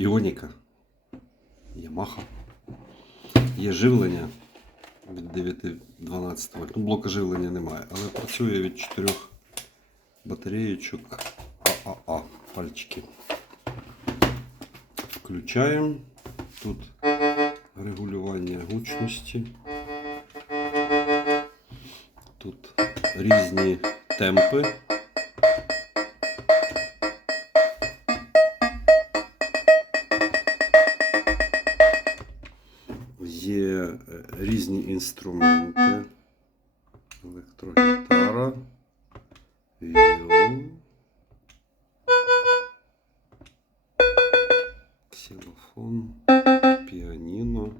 Іоніка. Ямаха. Є живлення від 9-12 вольт. Ну, блока живлення немає, але працює від 4 батареєчок ААА пальчики. Включаємо. Тут регулювання гучності. Тут різні темпи. Є е, різні інструменти. Електрогітара. Віол. Ксилофон. Піаніно.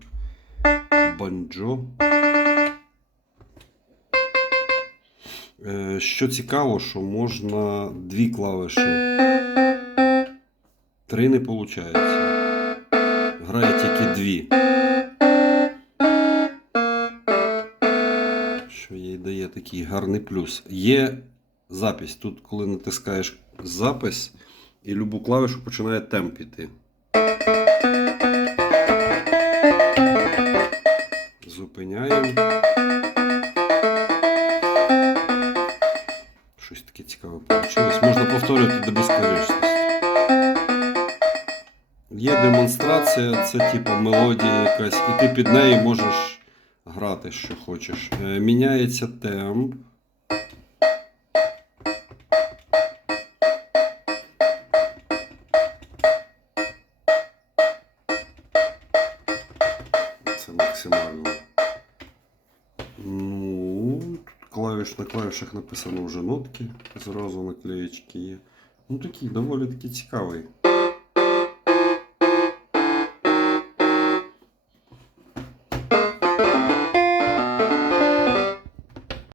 Банджо. Е, Що цікаво, що можна дві клавиші. Три не виходить. Грає тільки дві. Що їй дає такий гарний плюс. Є запись. Тут, коли натискаєш запис, і любу клавішу починає темп іти. Зупиняємо. Щось таке цікаве вийшло. Можна повторювати до безконечності. Є демонстрація, це типу мелодія якась, і ти під нею можеш грати, що хочеш. Е, Міняється темп. Це максимально. Ну, клавіш на клавішах написано вже нотки. Зразу наклеєчки є. Ну такий доволі таки цікавий.